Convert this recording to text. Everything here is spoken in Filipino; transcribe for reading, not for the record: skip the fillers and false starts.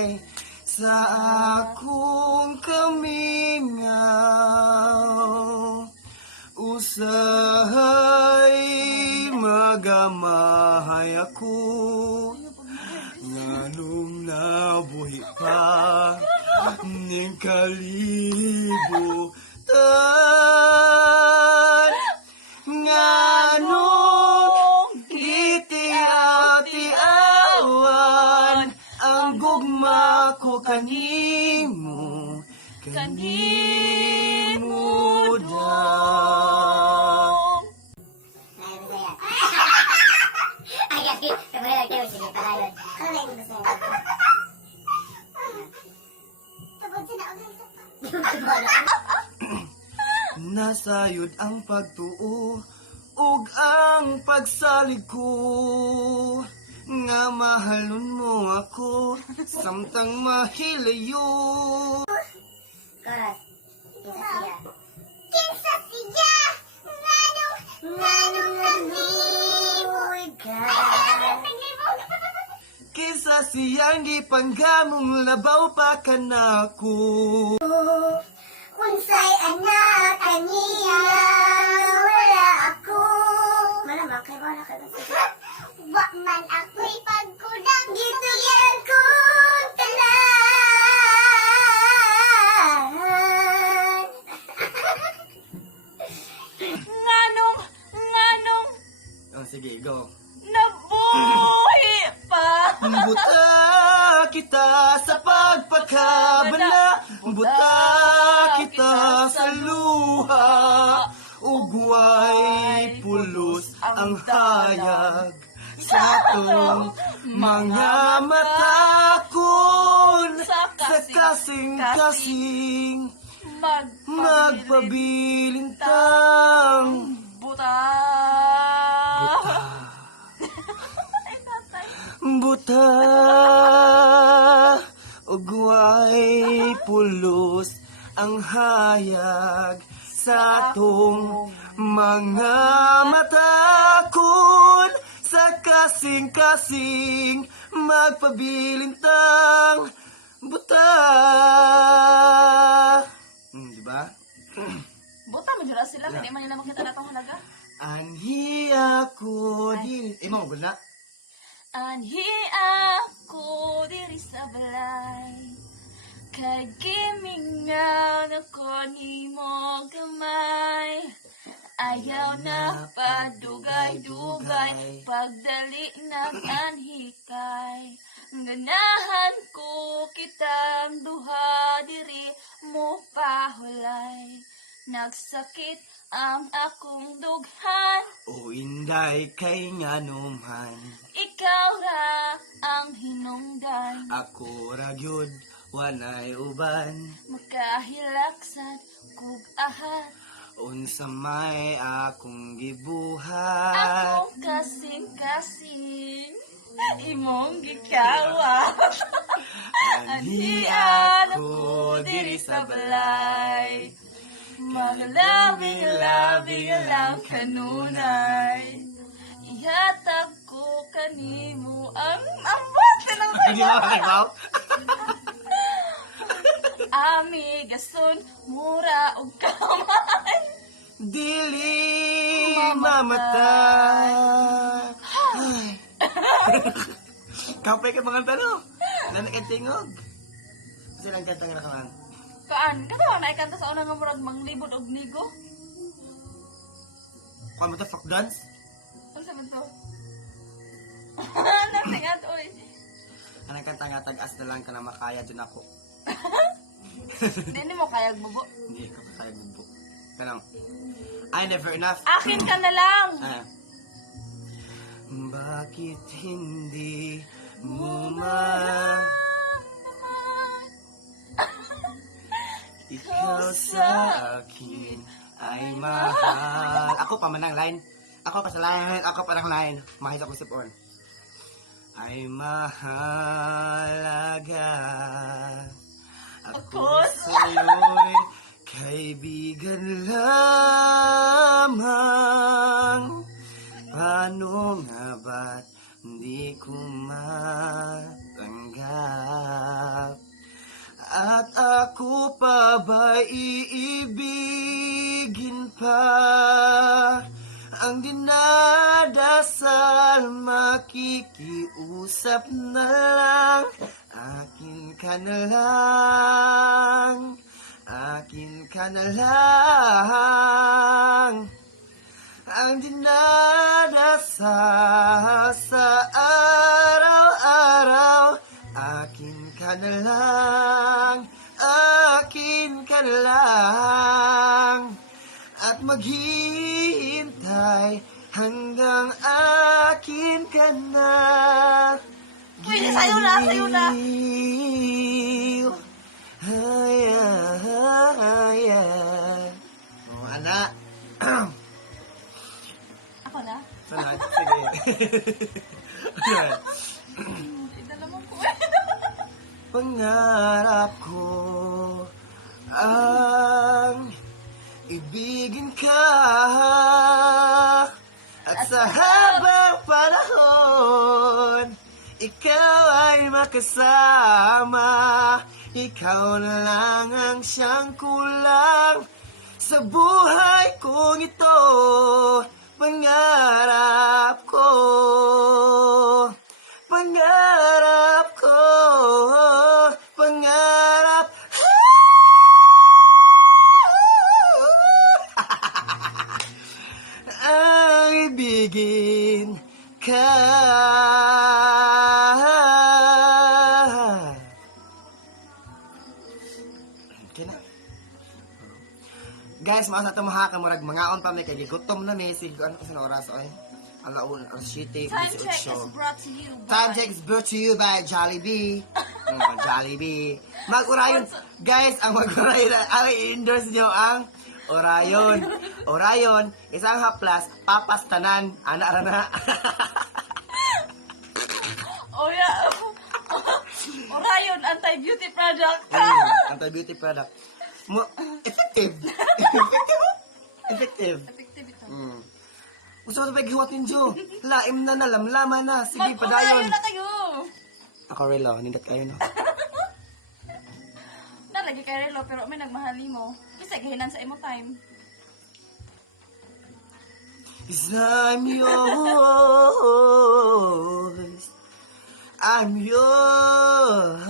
dugay sa akong kamingaw. Usahay magamahay ako, nganong nabuhi pa ning kalibutan. Nganong gitiaw-tiawan ang gugma ko kanimo dang. Nasayod ang pagtuo ug ang pagsalig ko, nga mahalon mo ako samtang mahilayo. Chorus. Kinsa siya? Nganong nanghiwoy ka? Kisa siyang gipanggamong labaw pa kanako. Unsay anak kaniya, wala ako. Malamang kay wala ka ba? Wa man ako'y pagkulang, gituyan ko tanan. Nganong, Oh, sige, go. nabuhi pa. Buta kita sa pagpakabana, buta kita sa luha, ugway pulos ang hayag sa tong mga matakon, sa kasing-kasing magpabilintang. Buta. Buta ugway pulos ang hayag sa atong mga matakon, sa kasing-kasing magpabilintang. Buta. Diba? Buta mo jura sila, hindi man nila makita na itong halaga. Anhi ako din. Mo guna. Anhi ako diri sa balay, kay gimingaw ako nimo gamay. Ayaw na padugay-dugay, pagdali nag-anhikay. Ganahan ko kitang duha diri mo pahulay. Nagsakit ang akong dughan, O inday kay nganuman, ikaw ra ang hinungdan. ako ra gyud wanay uban. Makahilaksan kug ahat, Unsa may akong gibuhat. akong kasing-kasing imong gikawa. Anhi Anhian ako diri sa balay, maglabing-labing lang kanunay. Ihatag ko kanimo ang bote ng Hindi mo makibaw? amigason, mura og kamay. Dili mamatay. Ay. Kapay ka mga tano. Nanak ang tingog. Silang kantang nakaman. Kaan, katawa na ikanta sa unang nga murag manglibot og nigo. Kuan mo to folk dance? Ano sa to? Natingat, oy. Anang kanta nga tag-as na lang ka na makaya dyan ako. Hindi mo kayag bubo. Hindi ko kaya gugbo. Kanang, I never enough. Akin ka na lang. Ah. Bakit hindi mo ma... Ikaw sa akin ay mahal. Ako pa manang line. Ako pa sa line. Ako pa ng line. Mahit ako sipon. Ay mahalaga. Ako sa'yo'y kaibigan lamang. Paano nga ba't hindi ko matanggap? At ako pa ba'y iibigin pa? Ang dinadasal, makikiusap na lang. Akin ka na lang, akin ka na lang. Ang dinadasal sa araw-araw, akin ka na lang, akin ka na lang. At maghihintay hanggang akin ka na. Pwede, sa'yo na, sa'yo na. Ay, ay, ay. Oh, anak. Ako na? Sana, sige. Ayan. Idala mo po. Pangarap ko ang ibigin ka, at sa habang panahon ikaw ay makasama. Ikaw na lang ang siyang kulang sa buhay kong ito. Pangarap ko, pangarap ko, pangarap. Ang ibigin ka. Okay na. Guys, mga sa tumaha ka murag mga pa may kay gutom na may sig ano sa oras oy. Alaun, alas 7, Time check is 18. brought to you Time by... check is brought to you by Jollibee. Jollibee. Mag-urayon. Guys, ang mag-urayon, ang i-endorse nyo ang Orayon. Orayon, isang haplas, papas tanan, anak rana. Oh, yeah. Orayon, anti-beauty product. Anti-beauty product. Effective. Effective. Effective ito. Gusto mo pag-hiwat ninyo. Laim na nalamlaman na. Sige, padayon. Mag-orayon na kayo. Ako relo, nindot kayo no. Nalagi kay Relo, pero may nagmahali mo. Kasi gahinan sa imo time. Cause I'm yours. I'm yours.